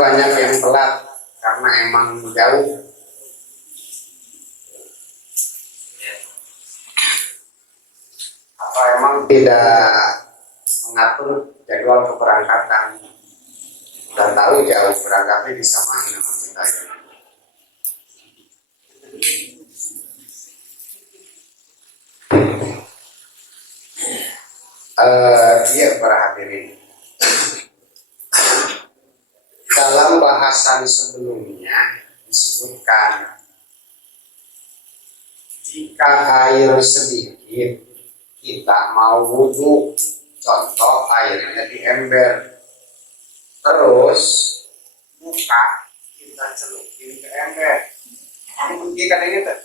banyak yang telat karena emang jauh. Apa emang tidak mengatur jadwal keberangkatan? Udah tahu jauh berangkatnya disamain sama kita ya. Iya para hadirin. Dalam bahasan sebelumnya disebutkan jika air sedikit kita mau wudhu, contoh airnya di ember, terus muka kita celupin ke ember. Ini bunyi kan ini tuh,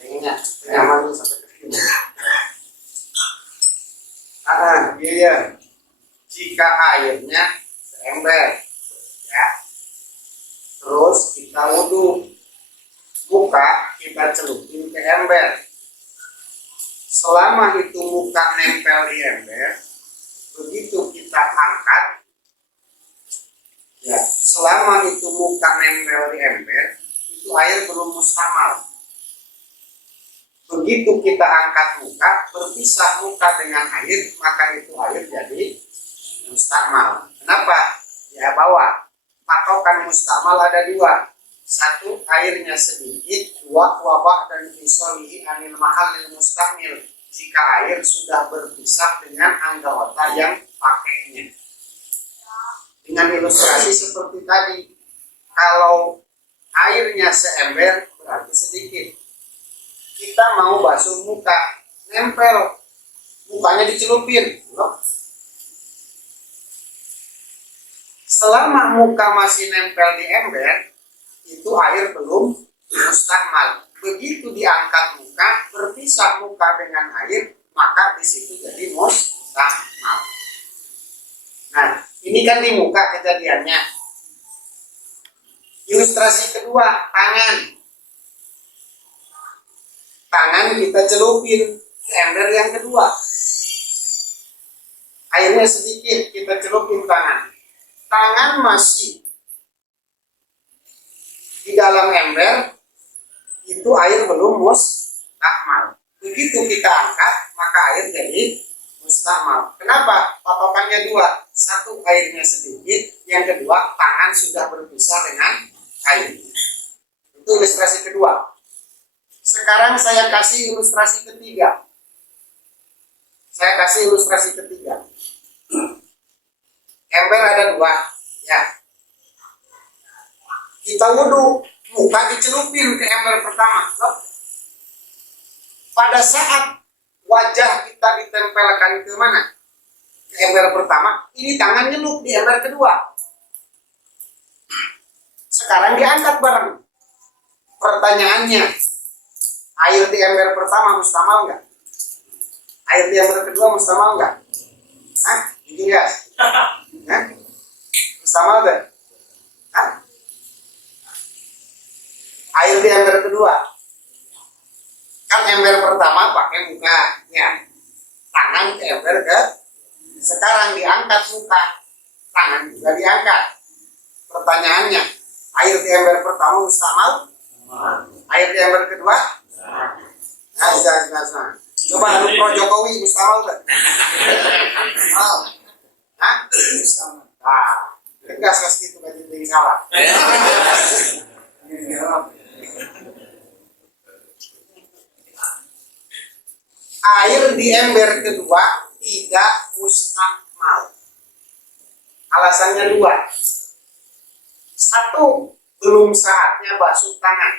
ininya nyaman sampai ke sini. Iya. Jika airnya seember, ya, terus kita wudhu, muka kita celupin ke ember. Selama itu muka nempel di ember, begitu kita angkat, ya, selama itu muka nempel di ember, itu air belum mustamal. Begitu kita angkat muka, berpisah muka dengan air, maka itu air jadi mustamal. Kenapa? Ya bawah. Patokan mustamal ada dua. Satu, airnya sedikit. Dua, wabah dan fisolihi anil mahalil mustamil. Jika air sudah berpisah dengan anggota yang pakainya. Dengan ilustrasi seperti tadi. Kalau airnya seember, berarti sedikit. Kita mau basuh muka, nempel, mukanya dicelupin. Selama muka masih nempel di ember, itu air belum mustamal. Begitu diangkat muka, berpisah muka dengan air, maka di situ jadi mustamal. Nah, ini kan di muka kejadiannya. Ilustrasi kedua, tangan. Tangan kita celupin ke ember yang kedua. Airnya sedikit, kita celupin tangan. Tangan masih di dalam ember, itu air belum mustamal. Begitu kita angkat, maka air jadi mustamal. Kenapa? Patokannya dua. Satu, airnya sedikit. Yang kedua, tangan sudah berpisah dengan air. Itu ilustrasi kedua. Sekarang saya kasih ilustrasi ketiga. Ember ada dua, ya. Kita wudhu, muka dicelupin ke ember pertama. Pada saat wajah kita ditempelkan ke mana? Ke ember pertama, ini tangan nyelup di ember kedua. Sekarang diangkat bareng. Pertanyaannya, air di ember pertama mustamal enggak? Air di ember kedua mustamal enggak? Hah? Jujur ya? Hah? Mustamal enggak? Hah? Air di ember kedua. Kan ember pertama pakai mukanya. Tangan ke ember ke. Sekarang diangkat muka. Tangan juga diangkat. Pertanyaannya, air di ember pertama mustamal? Air di ember kedua? Nah. Coba adu pro Jokowi mustamal enggak? Hah? Mustamal. Nah, tegas gitu kan jadi salah. Air di ember kedua tidak mustamal. Alasannya dua. Satu, belum saatnya basuh tangan.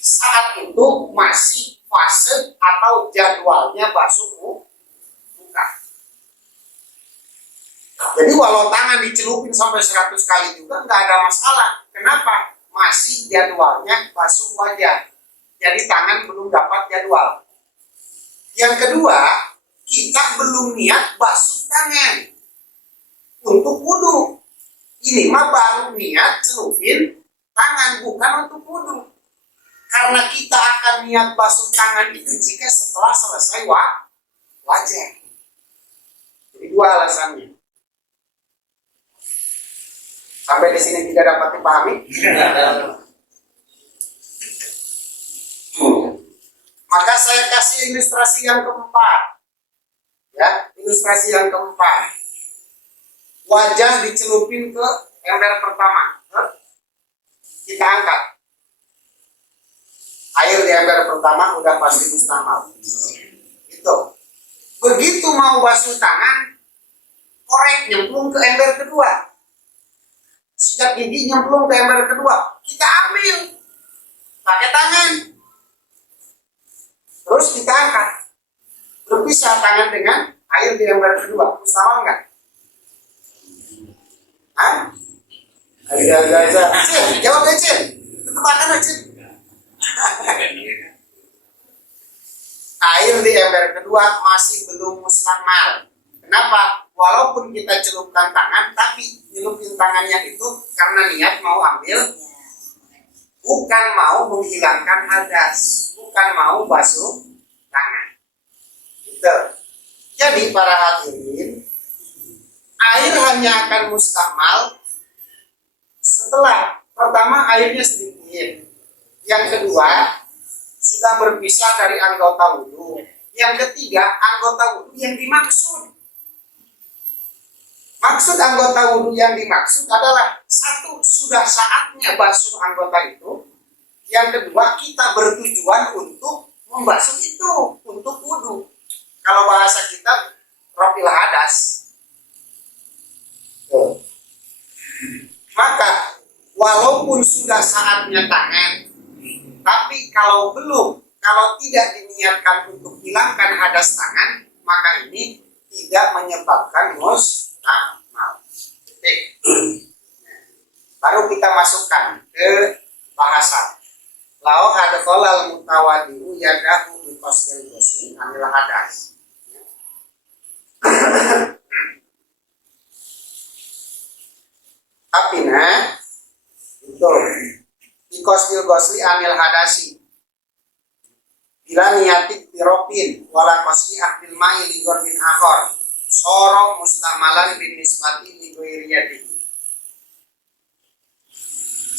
Saat itu masih fase atau jadwalnya basuh muka. Jadi walau tangan dicelupin sampai 100 kali juga nggak ada masalah. Kenapa? Masih jadwalnya basuh wajah. Jadi tangan belum dapat jadwal. Yang kedua, kita belum niat basuh tangan untuk wudhu. Ini mah baru niat celupin tangan, bukan untuk wudhu. Karena kita akan niat basuh tangan itu jika setelah selesai wajah. Jadi dua alasannya. Sampai di sini tidak dapat dipahami. Maka saya kasih ilustrasi yang keempat. Ya, ilustrasi yang keempat. Wajah dicelupin ke ember pertama. Kita angkat. Air di ember pertama udah pasti mustamal. Itu. Begitu mau basuh tangan, korek nyemplung ke ember kedua. Sikat gigi nyemplung ke ember kedua. Kita ambil pakai tangan. Terus kita angkat. Berpisah tangan dengan air di ember kedua. Mustamal enggak? Hah? Ayo, jawab deh, Cin. Tebakan aja. Air di ember kedua masih belum mustamal. Kenapa? Walaupun kita celupkan tangan, tapi nyelupin tangannya itu karena niat mau ambil, bukan mau menghilangkan hadas, bukan mau basuh tangan. Gitu. Jadi para hadirin, air hanya akan mustamal setelah pertama airnya sedikit, yang kedua sudah berpisah dari anggota wudhu, yang ketiga anggota wudhu yang dimaksud. Maksud anggota wudhu yang dimaksud adalah satu, sudah saatnya basuh anggota itu. Yang kedua, kita bertujuan untuk membasuh itu, untuk wudhu. Kalau bahasa kita, rafil hadas. Maka, walaupun sudah saatnya tangan, tapi kalau belum, kalau tidak diniatkan untuk hilangkan hadas tangan, maka ini tidak menyebabkan mustamal. Baru kita masukkan ke bahasa. Lau adqalal mutawadi'u yadahu bi qasdil ghusli anil hadas. Apina itu bi qasdil ghusli anil hadasi. Bila niatik tiropin wala qasdi akbil ma'i li ghordin akhor. Soro mustamalan bin nisbati li ghairiyatihi.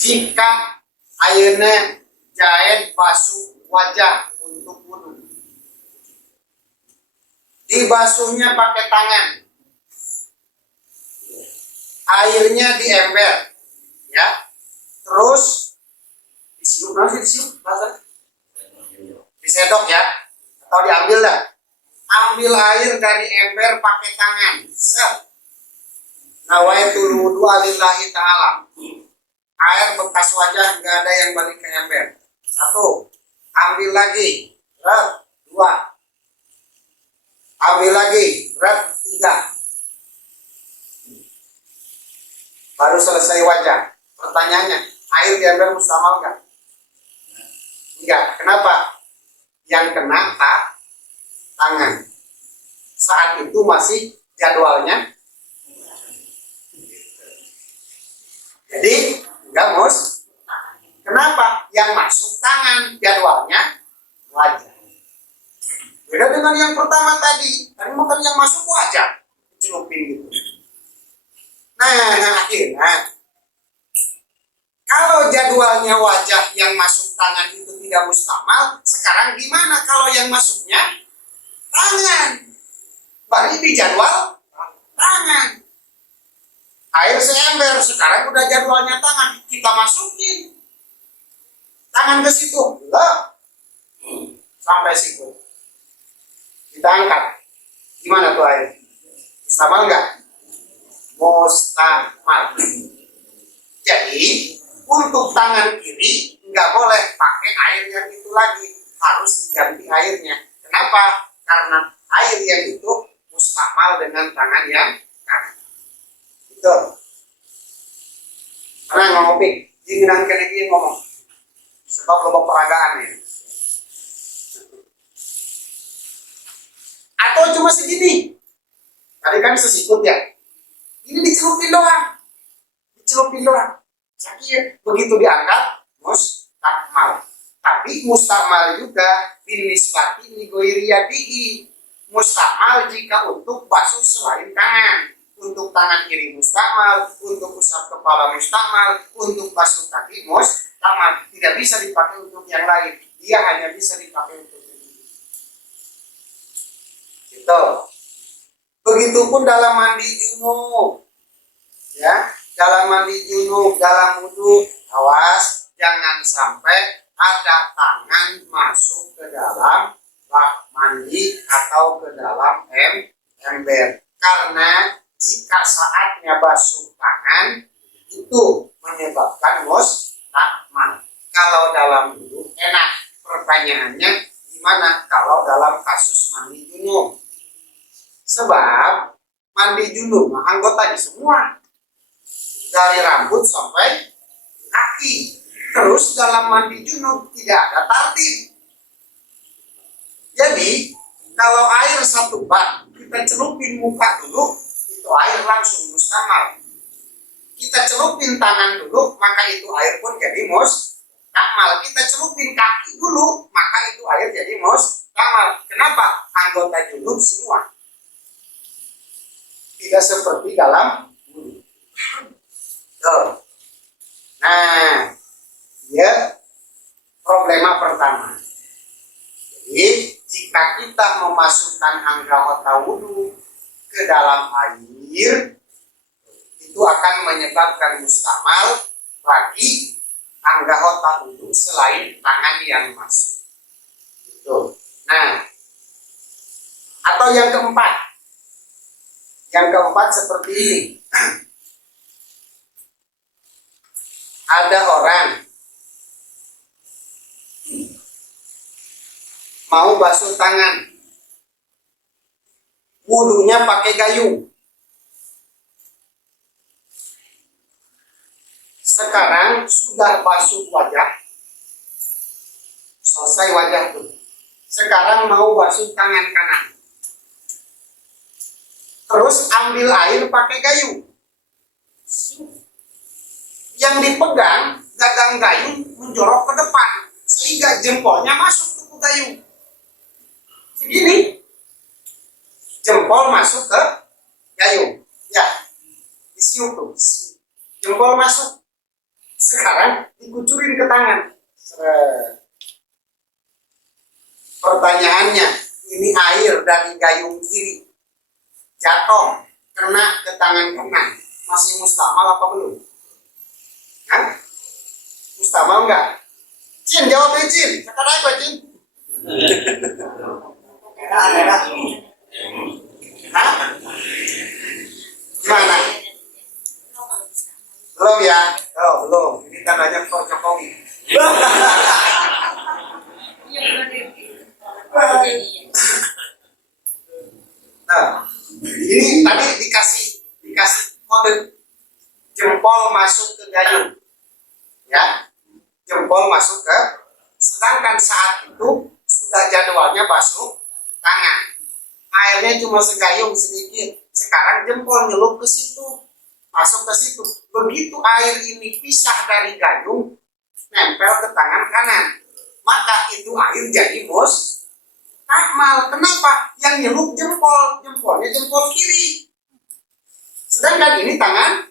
Jika ayeuna jahit basuh wajah untuk wudhu, dibasuhnya pakai tangan, airnya di ember, ya, terus disiup, disedok ya, atau diambil dah. Ambil air dari ember pakai tangan. Set. Nawaitul wudu lillahi ta'ala. Air bekas wajah nggak ada yang balik ke ember. Satu. Ambil lagi. Red. Dua. Ambil lagi. Red. Tiga. Baru selesai wajah. Pertanyaannya, air di ember mustamal nggak? Enggak. Kenapa? Yang kena tangan. Saat itu masih jadwalnya. Jadi enggak mus. Kenapa? Yang masuk tangan, jadwalnya wajah. Beda dengan yang pertama tadi. Tadi bukan yang masuk wajah, celupin gitu. Nah, akhirnya kalau jadwalnya wajah yang masuk tangan itu tidak mustamal, sekarang gimana kalau yang masuknya tangan? Bari di jadwal tangan. Air seember, sekarang udah jadwalnya tangan. Kita masukin tangan ke situ. Enggak. Sampai situ. Kita angkat. Gimana tuh air? Mustamal enggak? Mustamal. Jadi, untuk tangan kiri nggak boleh pakai air yang itu lagi. Harus diganti airnya. Kenapa? Karena air yang itu mustamal dengan tangan yang kanan. Itu. Karena ngomong jingan kene ngomong. Sebab loba peragaan ya. Atau cuma segini. Tadi kan sesikut ya. Ini dicelupin doang. Dicelupin doang. Sakit. Begitu diangkat, mustamal. Tapi mustamal juga binisbati li ghairiyatihi. Mustamal jika untuk basuh selain tangan. untuk tangan kiri mustakmal, untuk usap kepala mustakmal, untuk basuh kaki mustakmal. Tidak bisa dipakai untuk yang lain. Dia hanya bisa dipakai untuk ini. Gitu. Begitupun dalam mandi junub. Ya, dalam mandi junub, dalam wudu, awas jangan sampai ada tangan masuk ke dalam bak mandi atau ke dalam ember. Karena jika saatnya basuh tangan itu menyebabkan mustakmal. Kalau dalam wudu enak. Pertanyaannya gimana kalau dalam kasus mandi junub? Sebab mandi junub anggotanya semua, dari rambut sampai kaki. Terus dalam mandi junub tidak ada tartib. Jadi kalau air satu bak kita celupin muka dulu, itu air langsung mustakmal. Kita celupin tangan dulu, maka itu air pun jadi mustakmal. Kita celupin kaki dulu, maka itu air jadi mustakmal. Kenapa? Anggota junub semua. Tidak seperti dalam wudu. Nah, ya problema pertama. Jadi jika kita memasukkan anggota wudu ke dalam air, itu akan menyebabkan mustakmal bagi anggota wudu selain tangan yang masuk. Gitu. Nah, atau yang keempat. Yang keempat seperti ini. Ada orang mau basuh tangan, wudunya pakai gayung. Sekarang sudah basuh wajah, selesai wajah tuh. Sekarang mau basuh tangan kanan. Terus ambil air pakai gayung. Yang dipegang gagang gayung menjorok ke depan sehingga jempolnya masuk ke gayung. Segini. Jempol masuk ke gayung. Ya. Disiup tuh. Jempol masuk. Sekarang dikucurin ke tangan. Pertanyaannya, ini air dari gayung kiri jatuh kena ke tangan kanan, masih mustakmal apa belum? Hah? Mustakmal enggak? Cin, jawabnya Cin. Sekarang apa Cin? Enak. Hah? Gimana? Belum ya? Oh, belum. Ini tandanya Pak Jokowi. Nah, ini tadi dikasih kode jempol masuk ke gayung, ya, jempol masuk ke. Sedangkan saat itu sudah jadwalnya basuh tangan, airnya cuma segayung sedikit. Sekarang jempol nyelup ke situ, masuk ke situ. Begitu air ini pisah dari gayung, nempel ke tangan kanan, maka itu air jadi mustakmal. Kenapa? Yang nyelup jempolnya jempol kiri. Sedangkan ini tangan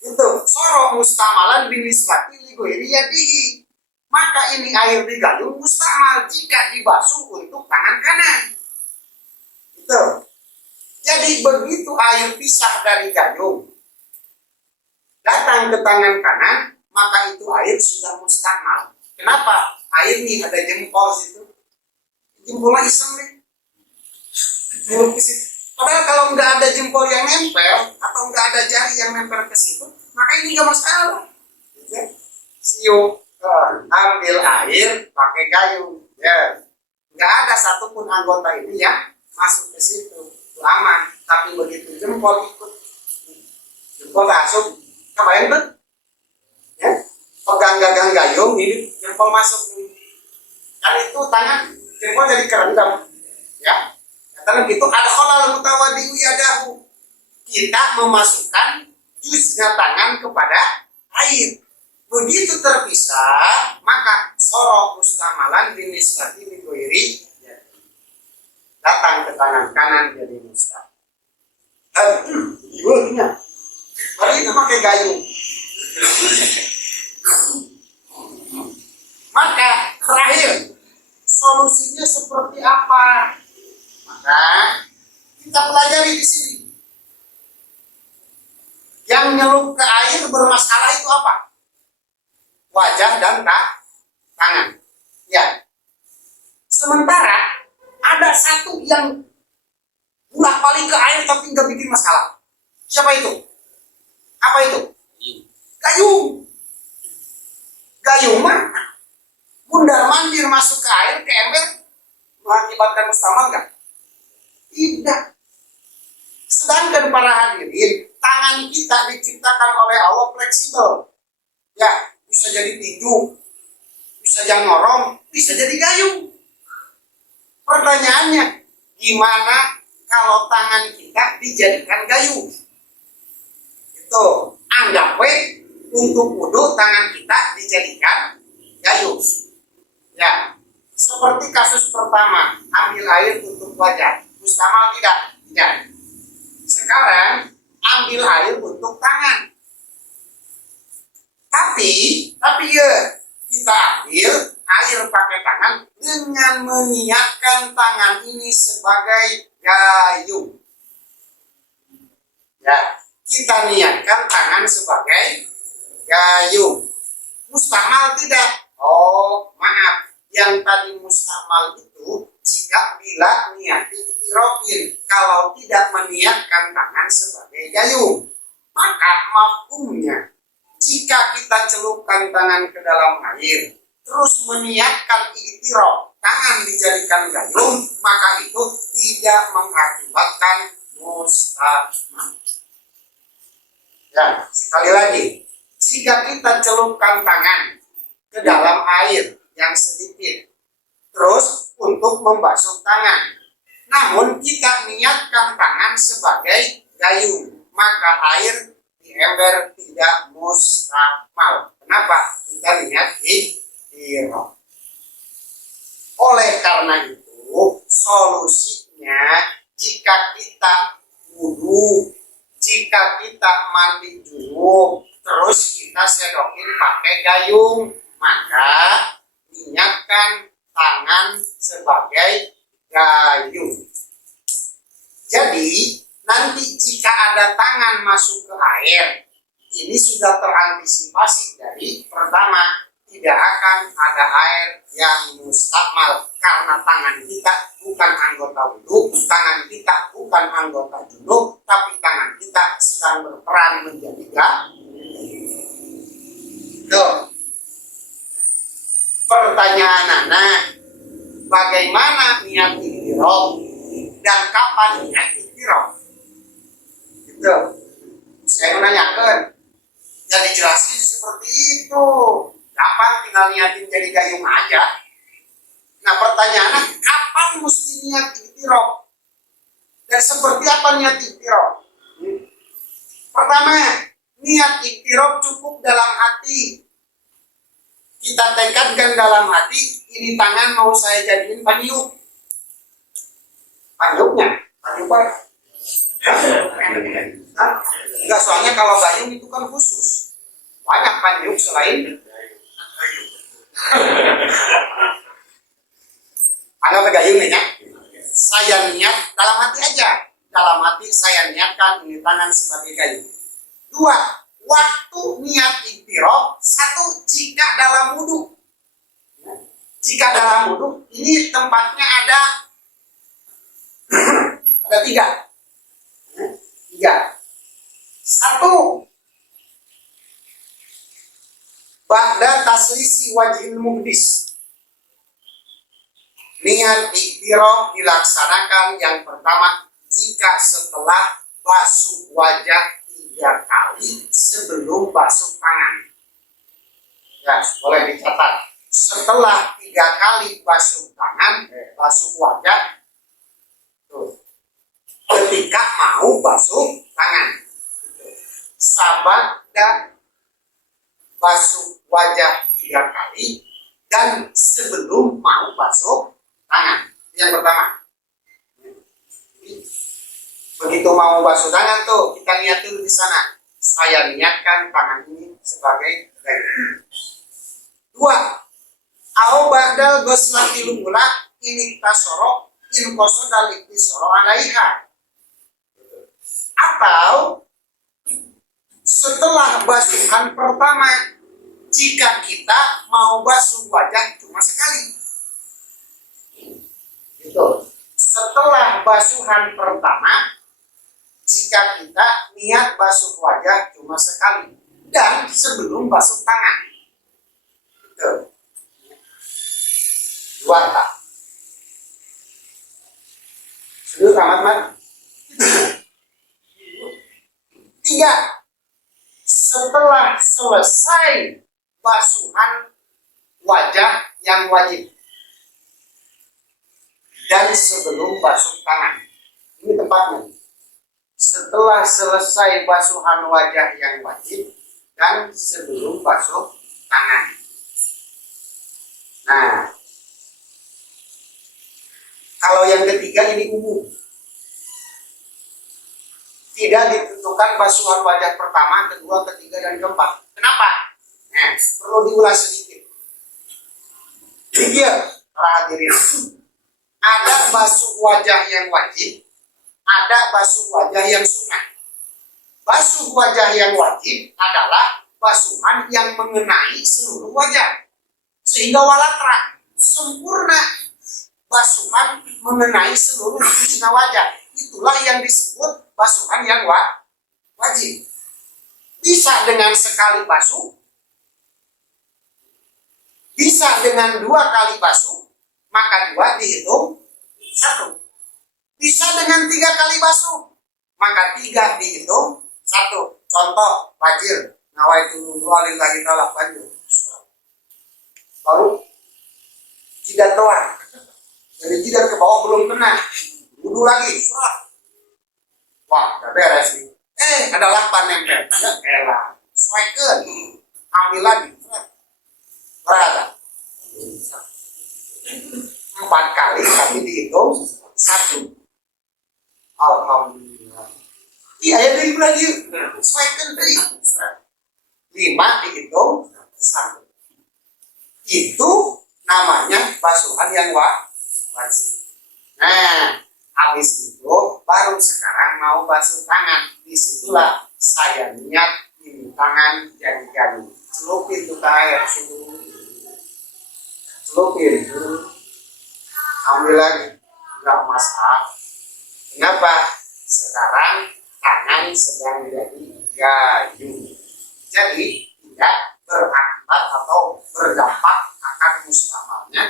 itu soro mustamalan binisbati ligoiri yadihi. Maka ini air di gayung mustakmal jika dibasuh untuk tangan kanan. Itu. Jadi begitu air pisah dari gayung datang ke tangan kanan, maka itu air sudah mustakmal. Kenapa? Air ini ada jempol situ. Jempolnya iseng nih. Padahal kalau nggak ada jempol yang nempel atau nggak ada jari yang nempel ke situ, maka ini nggak masalah. Siup, ambil air pakai gayung, ya, nggak ada satupun anggota ini yang masuk ke situ, itu aman. Tapi begitu jempol ikut, jempol masuk, kebayang tuh, ya, pegang gagang gayung, ini jempol masuk nih, kan itu tangan jempol jadi kerendam, ya. Karena gitu ada kholal mutawadi'u yadahu. Kita memasukkan jusnya tangan kepada air. Begitu terpisah, maka sorok mustamalan binisbati ligoiri datang ke tangan kanan jadi mustak. gayung. Maka terakhir, solusinya seperti apa? Maka kita pelajari di sini. Yang nyelup ke air bermasalah itu apa? Wajah dan tangan. Ya. Sementara ada satu yang bolak-balik ke air tapi nggak bikin masalah. Siapa itu? Apa itu? Gayung. Gayung mah mundar mandir masuk ke air, ke ember, mengakibatkan mustamal nggak? Tidak. Sedangkan para hadirin, tangan kita diciptakan oleh Allah fleksibel. Ya, bisa jadi tinju, bisa jadi ngorong, bisa jadi gayung. Pertanyaannya, gimana kalau tangan kita dijadikan gayung? Itu, anggap untuk wudhu tangan kita dijadikan gayung. Ya, seperti kasus pertama, ambil air tutup wajah. Mustamal tidak? Tidak. Sekarang ambil air untuk tangan. Tapi ya kita ambil air pakai tangan dengan meniatkan tangan ini sebagai gayung. Ya, kita niatkan tangan sebagai gayung. Mustamal tidak? Oh, maaf. Yang tadi mustamal itu jika bila niat itirofin, kalau tidak meniatkan tangan sebagai gayung, maka mafhumnya jika kita celupkan tangan ke dalam air terus meniatkan iktirof, tangan dijadikan gayung, maka itu tidak mengakibatkan mustamal. Ya, sekali lagi, jika kita celupkan tangan ke dalam air yang sedikit terus untuk membasuh tangan, namun kita niatkan tangan sebagai gayung, maka air di ember tidak mustamal. Kenapa? Kita niat iktirof. Oleh karena itu, solusinya jika kita wudu, jika kita mandi junub, terus kita sedokin pakai gayung, maka niatkan tangan sebagai gayung. Jadi nanti jika ada tangan masuk ke air, ini sudah terantisipasi dari pertama, tidak akan ada air yang mustakmal karena tangan kita bukan anggota wudu, tangan kita bukan anggota junub, tapi tangan kita sedang berperan menjadi gayung. Pertanyaan anak, bagaimana niat iktirof dan kapan niat iktirof? Gitu. Saya menanyakan, jadi jelaskan seperti itu. Gampang, tinggal niatin jadi gayung aja. Nah pertanyaannya, kapan mesti niat iktirof? Dan seperti apa niat iktirof? Pertama, niat iktirof cukup dalam hati. Kita tekadkan dalam hati, ini tangan mau saya jadiin paniuk. Paniuknya? Paniuk apa? Enggak, soalnya kalau gayung itu kan khusus. Banyak paniuk selain gayung. Anggap gayung nih ya. Saya niat dalam hati aja. Dalam hati saya niatkan ini tangan sebagai gayung. 2. Waktu niat iktirof. 1. Jika dalam wudu. Jika dalam wudu, ini tempatnya ada 3. 1. Ba'da taslisi wajhil muhdis. Niat iktirof dilaksanakan yang pertama jika setelah basuh wajah 3 kali sebelum basuh tangan. Ya, boleh dicatat. Setelah 3 kali basuh tangan, basuh wajah, tuh. Ketika mau basuh tangan, sabat dan basuh wajah 3 kali dan sebelum mau basuh tangan. Yang pertama. Begitu mau basuh tangan tuh kita lihat dulu di sana. saya niatkan tangan ini sebagai gayu. 2. Au badal goslati lumula ini tasoro in koso dalik disoro alaiha. Atau setelah basuhan pertama, jika kita mau basuh wajah cuma sekali. Gitu. Setelah basuhan pertama, jika kita niat basuh wajah cuma sekali dan sebelum basuh tangan. Gitu. 2 tak. Sudah tamat, 3. Setelah selesai basuhan wajah yang wajib dan sebelum basuh tangan. Ini tempatnya. Setelah selesai basuhan wajah yang wajib dan sebelum basuh tangan. Nah, kalau yang ketiga ini umum. Tidak ditentukan basuhan wajah pertama, kedua, ketiga, dan keempat. Kenapa? Nah, perlu diulas sedikit. Tiga, para hadirin. Ada basuh wajah yang wajib, ada basuh wajah yang sunnah. Basuh wajah yang wajib adalah basuhan yang mengenai seluruh wajah. Sehingga walatra, sempurna basuhan mengenai seluruh sisi wajah. Itulah yang disebut basuhan yang wajib. Bisa dengan sekali basuh, bisa dengan 2 kali basuh, maka 2 dihitung 1. Bisa dengan 3 kali basuh, maka 3 dihitung 1. Contoh, fajir, nawaitu lillahi ta'ala fajir. Baru jidat doang. Jadi jidat ke bawah belum kena. Wudhu lagi, surat. Wah, udah beres nih. Ada 8 nempel. Ya elah. Sesuaikan. Ambil lagi. Berapa? 4 kali, tapi dihitung 1. Alhamdulillah. Iya, ya dari lagi. Sesuaikan dari 5 dihitung 1. Itu namanya basuhan yang wajib. Nah, habis itu baru sekarang mau basuh tangan. Disitulah saya niat ini tangan jadi gayu. Celupin tuh air, celupin. Ambil lagi, nggak masalah. Kenapa? Sekarang tangan sedang jadi gayu. Jadi tidak berakibat atau berdampak akan mustamalnya.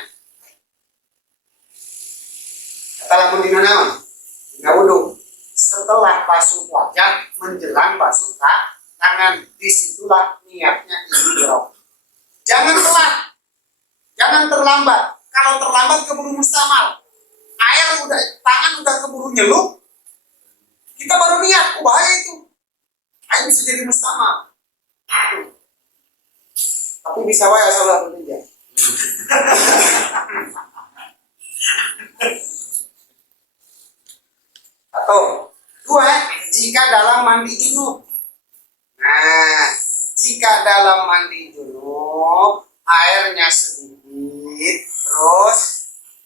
Kata lamun dina naon? Dina wudu. Setelah basuh wajah menjelang basuh tangan, disitulah niatnya ihram. Jangan telat, jangan terlambat. Kalau terlambat keburu mustamal. Air udah, tangan udah keburu nyelup, kita baru niat, bahaya itu. Air bisa jadi mustamal. Tapi bisa wae asal bekerja. Atau 2, jika dalam mandi junub. Nah, jika dalam mandi junub airnya sedikit, terus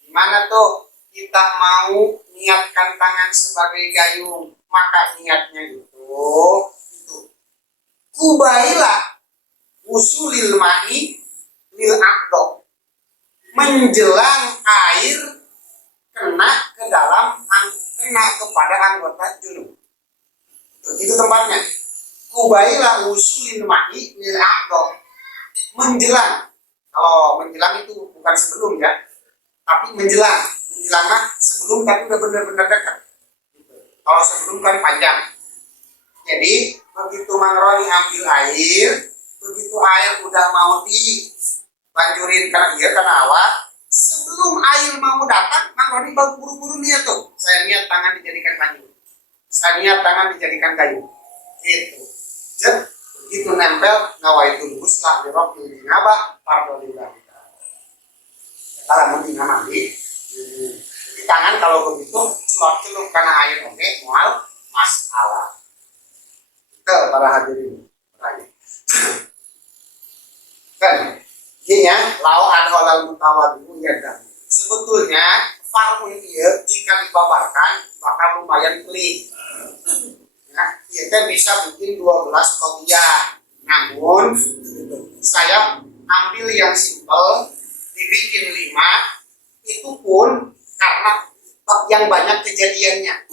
gimana tuh? Kita mau niatkan tangan sebagai gayung, maka niatnya itu kubailah usulil ma'i lil aqdo, menjelang air kena ke dalam, kena kepada anggota junub. Itu tempatnya. Kubailah usulil ma'i lil aqdo, menjelang. Kalau menjelang itu bukan sebelum ya, tapi menjelang. Menjelang mah sebelum tapi udah benar-benar dekat. Kalau sebelum kan panjang. Jadi begitu Mang Roni ambil air, begitu air udah mau dibanjurin karena awak, sebelum air mau datang, Mang Roni baru buru-buru niat tuh. Saya niat tangan dijadikan kayu. Saya niat tangan dijadikan kayu. Gitu. Jadi begitu nempel nawaitul husla li rabbil jinabah fardhillah. Kalau mau mandi, jadi tangan kalau begitu celup-celup karena air oke, mual masalah. Itu para para hadirin. Kan, ya, lau adholal mutawadi'u ya kan. Sebetulnya farmun dia jika dibabarkan bakal lumayan pelik. Ya, kita bisa bikin 12 kopiah. Namun saya ambil yang simpel, dibikin 5, itu pun karena yang banyak kejadiannya.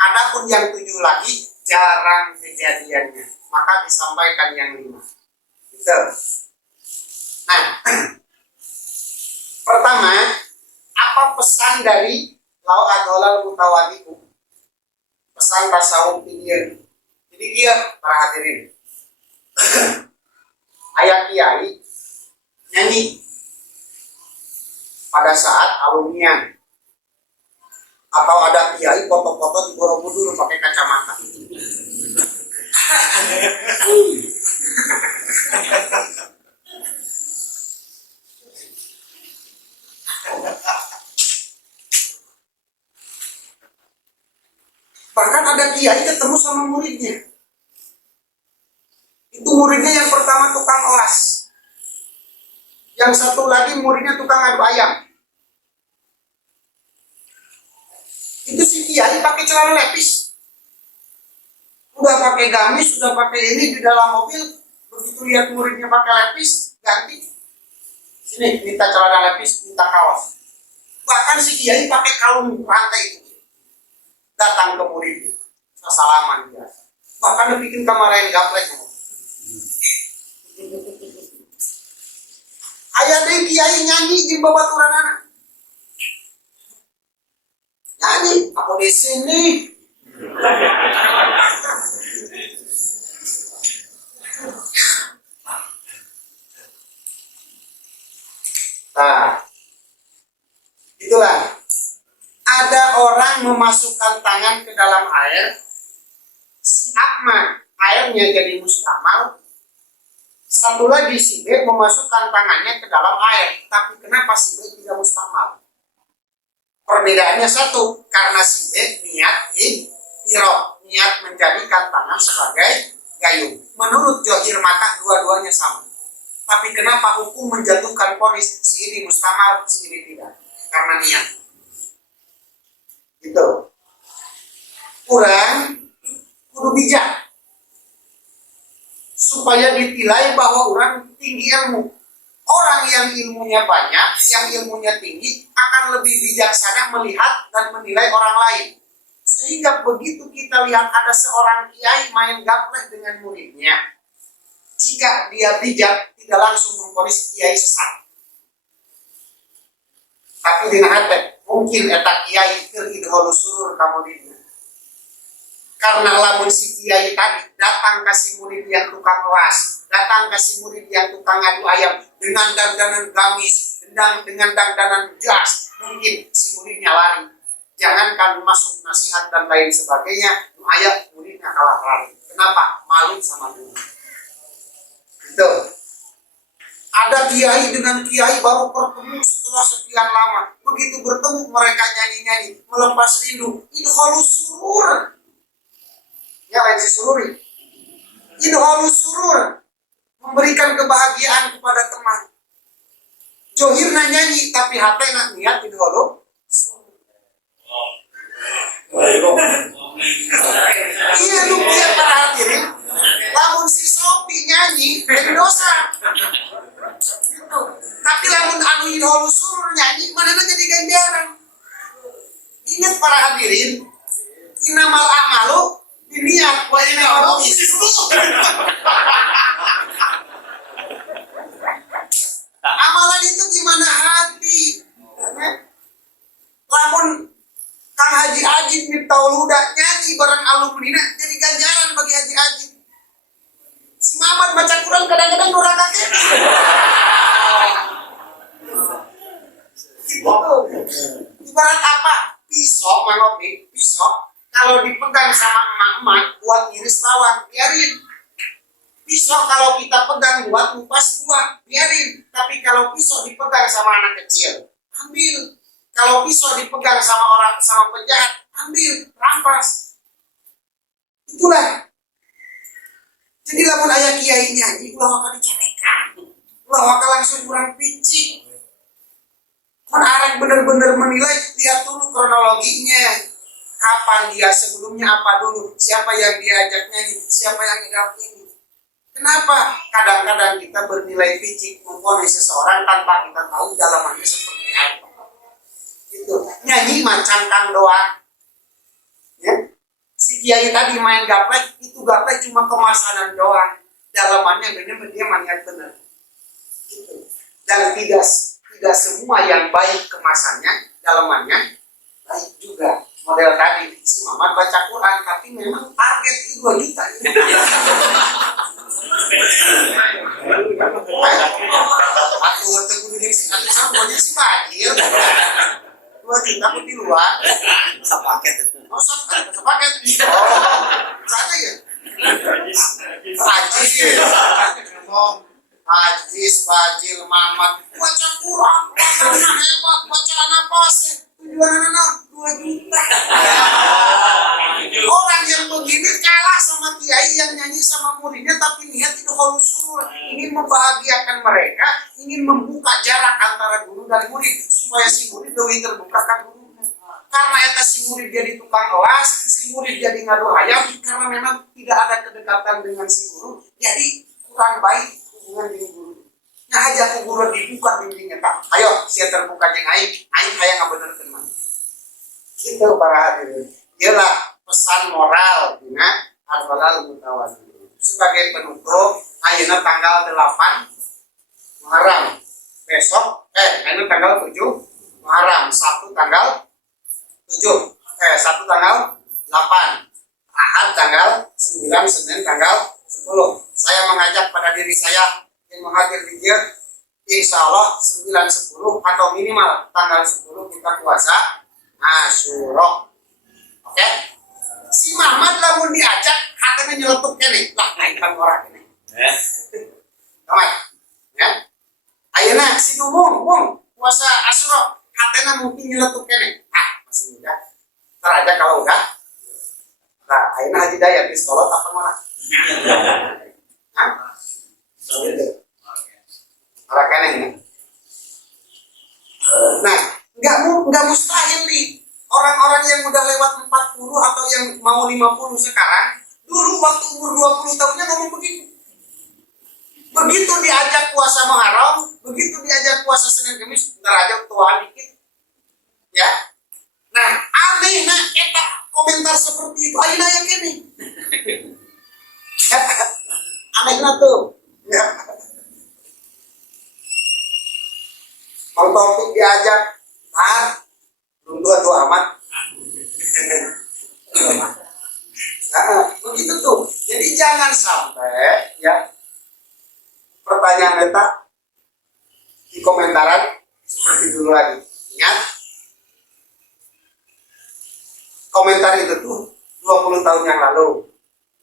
Adapun yang 7 lagi jarang kejadiannya, maka disampaikan yang 5. Gitu. Nah, pertama, apa pesan dari lau adolal mutawadiku? Pesan tasawuf dia. Jadi dia para hadirin. Ayat kiai nyanyi pada saat alumnian, atau ada kiai foto-foto di Borobudur pakai kacamata. Bahkan ada kiai ketemu sama muridnya. Itu muridnya yang pertama tukang olas, yang satu lagi muridnya tukang adu ayam. Itu si kiai pakai celana lepis, udah pakai gamis, sudah pakai ini di dalam mobil. Begitu lihat muridnya pakai lepis, ganti. Sini minta celana lepis, minta kaos. Bahkan si kiai pakai kalung rantai itu datang ke muridnya, salaman biasa. Bahkan bikin kamarain gaplek. Ayah deh kiai nyanyi di babaturan anak. Nyanyi, aku di sini. Nah, itulah. Ada orang memasukkan tangan ke dalam air, si Ahmad airnya jadi mustamal. Satu lagi si B memasukkan tangannya ke dalam air, tapi kenapa si B tidak mustamal? Perbedaannya satu, karena si B niat niat menjadikan tangan sebagai gayung. Menurut Johir mata dua-duanya sama. Tapi kenapa hukum menjatuhkan vonis si ini mustamal, si ini tidak? Karena niat. Gitu. Kurang kudu bijak supaya ditilai bahwa orang tinggi ilmu. Orang yang ilmunya banyak, yang ilmunya tinggi akan lebih bijaksana melihat dan menilai orang lain. Sehingga begitu kita lihat ada seorang kiai main gaplek dengan muridnya, jika dia bijak tidak langsung memvonis kiai sesat. Tapi dengan hati mungkin eta kiai idholu surur ka muridnya. Karena lamun si kiai tadi datang kasih murid yang tukang kelas, datang kasih murid yang tukang adu ayam dengan dandanan gamis, dengan dandanan jas, mungkin si muridnya lari. Jangankan masuk nasihat dan lain sebagainya, ayat muridnya kalah lari. Kenapa? Malu sama guru. Itu. Ada kiai dengan kiai baru bertemu setelah sekian lama. Begitu bertemu mereka nyanyi-nyanyi, melepas rindu. Idholus surur. Ya lain si sururi. Idholus surur. Memberikan kebahagiaan kepada teman. Johirna nyanyi, tapi hatena niat idholus surur. Iya lu lihat para hadirin. Lamun si Sopi nyanyi, jadi dosa. Gitu. Tapi lamun anu idholus surur nyanyi, mana jadi ganjaran. Ingat para hadirin, inamal amalu diniat wa inamal amalan itu gimana hati. Lamun Kang Haji Ajin Miftahul Huda nyanyi bareng alumni jadi ganjaran bagi Haji Ajin. Si Mamat baca Quran kadang-kadang durhaka ke. Gitu. Ibarat apa? Pisau, manopi, pisau. Kalau dipegang sama emak-emak buat iris bawang, biarin. Pisau kalau kita pegang buat ngupas buah, biarin. Tapi kalau pisau dipegang sama anak kecil, ambil. Kalau pisau dipegang sama penjahat, ambil, rampas. Itulah. Jadi lamun aya kiai nyanyi ulah maka dicarekan, ulah maka langsung kurang picik. Kan arek bener-bener menilai, lihat dulu kronologinya, kapan dia, sebelumnya apa dulu, siapa yang diajak nyanyi, siapa yang ngidap ini. Kenapa kadang-kadang kita bernilai picik memponis seseorang tanpa kita tahu dalamannya seperti apa. Gitu. Nyanyi macam kang doang. Ya. Si kiai tadi main gaplek, itu gaplek cuma kemasanan doang. Dalamannya benar dia maniat benar. Gitu. Dan tidak semua yang baik kemasannya, dalamannya baik juga. Model tadi si Mamat baca Quran, tapi memang target itu 2 juta. Aku kudu di sini sampulnya si Bajil 2 juta pun di luar sepaket. Oh sepaket. Oh sana ya Ajis, Bajil, Mamat baca Quran, bacaan hebat, bacaan apa sih? Tujuan anak 2 juta. Orang yang begini kalah sama kiai yang nyanyi sama muridnya tapi niat itu khusyuk, ingin membahagiakan mereka, ingin membuka jarak antara guru dan murid supaya si murid lebih terbuka kan gurunya. Karena eta si murid jadi tukang kelas, si murid jadi ngadu hayam karena memang tidak ada kedekatan dengan si guru, jadi kurang baik hubungan dengan guru. Nah aja ku guru dibuka bimbingnya tak. Ayo siap terbuka jeung aing hayang ngabenerkeun mah. Itu para hadirin. Ialah pesan moral dina al-balal mutawazin. Sebagai penutup, ayeuna tanggal 8 Muharram. Besok ayeuna tanggal 7 Muharram, Sabtu tanggal 7. Sabtu tanggal 8. Ahad tanggal 9, Senin tanggal 10. Saya mengajak pada diri saya yang menghadir di dia, insya Allah 9-10 atau minimal tanggal 10 kita puasa Asyura. Oke? Si Mamat lamun diajak hatena nyeletuk kene. Lah naikkan orang kene. Kawan. Ya. Ayeuna si Dumung puasa Asyura hatena mungkin nyeletuk kene. Masih muda. Entar aja kalau udah. Nah, ayeuna haji daya geus kolot apa mah? Hah? Orang keneh ya. Nah, nggak mustahil nih orang-orang yang udah lewat 40 atau yang mau 50 sekarang, dulu waktu umur 20 tahunnya ngomong begitu. Begitu diajak puasa Muharram, begitu diajak puasa Senin Kamis, ntar aja tuaan dikit. Ya. Nah, aneh eta komentar seperti itu ayeuna aya kene. Anehna tuh. Ya. Kalau topik diajak, belum dua amat. Begitu tuh. Jadi jangan sampai ya pertanyaan kita di komentaran seperti dulu lagi. Ingat, komentar itu tuh 20 tahun yang lalu.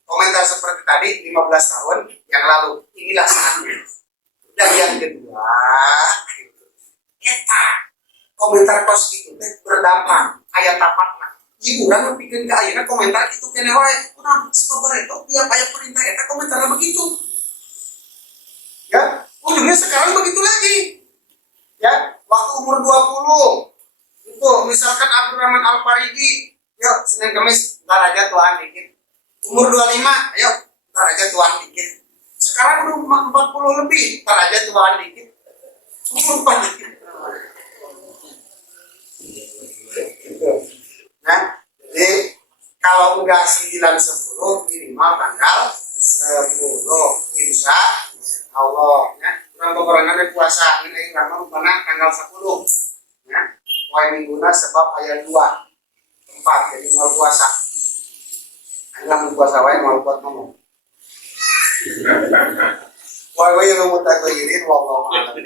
Komentar seperti tadi 15 tahun yang lalu. Inilah saatnya. Dan yang kedua, eta komentar pos itu berdampak ayat tapatna. Ibu urang pikeun ka ayeuna komentar itu kene wae. Kunaon sababaraha tiap aya perintah eta komentarna begitu. Ya, ujungnya sekarang begitu lagi. Ya, waktu umur 20 itu misalkan Abdurrahman Al-Faridi, yuk Senin Kamis ntar aja tuan dikit. Umur 25, ayo ntar aja tuan dikit. Sekarang udah 40 lebih, ntar aja tuan dikit. Umur 4 dikit. Nah, jadi kalau enggak 9-10 minimal tanggal 10 insya Allah. Ya, kurang puasa ini ramah mana tanggal 10. Ya, poe mingguna sebab ayat 2 4 jadi mau puasa. Anda mau puasa wae mau buat ngomong. Wae yang mau tak irin wallahu a'lam.